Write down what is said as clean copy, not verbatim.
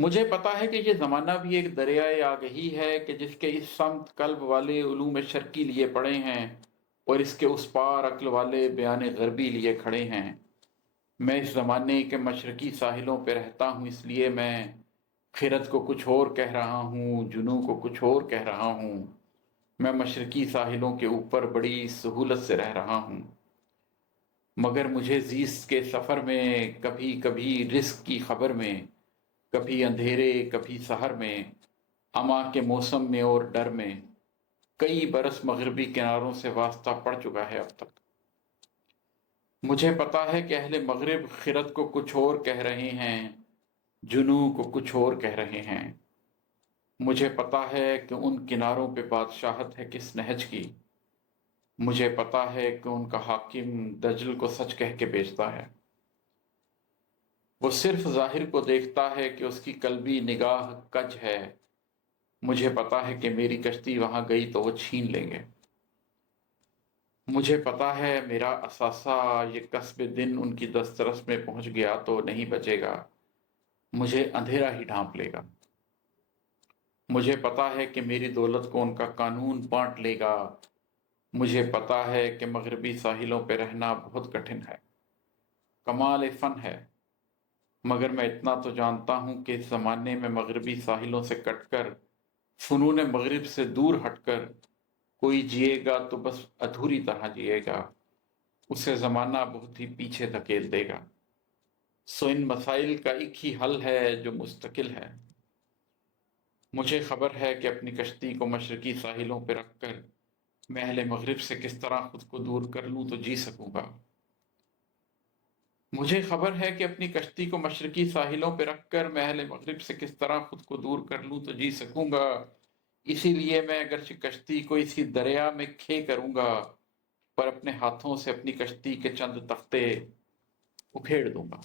مجھے پتا ہے کہ یہ زمانہ بھی ایک دریائے آگہی ہے کہ جس کے اس سمت قلب والے علوم شرقی لیے پڑے ہیں اور اس کے اس پار عقل والے بیان غربی لیے کھڑے ہیں۔ میں اس زمانے کے مشرقی ساحلوں پہ رہتا ہوں، اس لیے میں خرد کو کچھ اور کہہ رہا ہوں، جنوں کو کچھ اور کہہ رہا ہوں۔ میں مشرقی ساحلوں کے اوپر بڑی سہولت سے رہ رہا ہوں، مگر مجھے زیست کے سفر میں کبھی کبھی رزق کی خبر میں، کبھی اندھیرے کبھی سحر میں، اما کے موسم میں اور ڈر میں کئی برس مغربی کناروں سے واسطہ پڑ چکا ہے اب تک۔ مجھے پتا ہے کہ اہل مغرب خرد کو کچھ اور کہہ رہے ہیں، جنوں کو کچھ اور کہہ رہے ہیں۔ مجھے پتا ہے کہ ان کناروں پہ بادشاہت ہے کس نہج کی۔ مجھے پتا ہے کہ ان کا حاکم دجل کو سچ کہہ کے بیچتا ہے۔ وہ صرف ظاہر کو دیکھتا ہے کہ اس کی قلبی نگاہ کج ہے۔ مجھے پتا ہے کہ میری کشتی وہاں گئی تو وہ چھین لیں گے۔ مجھے پتا ہے میرا اثاثہ یہ کسب دن ان کی دسترس میں پہنچ گیا تو نہیں بچے گا، مجھے اندھیرا ہی ڈھانپ لے گا۔ مجھے پتا ہے کہ میری دولت کو ان کا قانون بانٹ لے گا۔ مجھے پتا ہے کہ مغربی ساحلوں پہ رہنا بہت کٹھن ہے، کمال فن ہے، مگر میں اتنا تو جانتا ہوں کہ اس زمانے میں مغربی ساحلوں سے کٹ کر، فنون مغرب سے دور ہٹ کر کوئی جیے گا تو بس ادھوری طرح جیے گا، اسے زمانہ بہت ہی پیچھے دھکیل دے گا۔ سو ان مسائل کا ایک ہی حل ہے جو مستقل ہے۔ مجھے خبر ہے کہ اپنی کشتی کو مشرقی ساحلوں پہ رکھ کر میں اہل مغرب سے کس طرح خود کو دور کر لوں تو جی سکوں گا۔ مجھے خبر ہے کہ اپنی کشتی کو مشرقی ساحلوں پہ رکھ کر میں اہل مغرب سے کس طرح خود کو دور کر لوں تو جی سکوں گا۔ اسی لیے میں اگرچہ کشتی کو اسی دریا میں کھے کروں گا، پر اپنے ہاتھوں سے اپنی کشتی کے چند تختے اکھیڑ دوں گا۔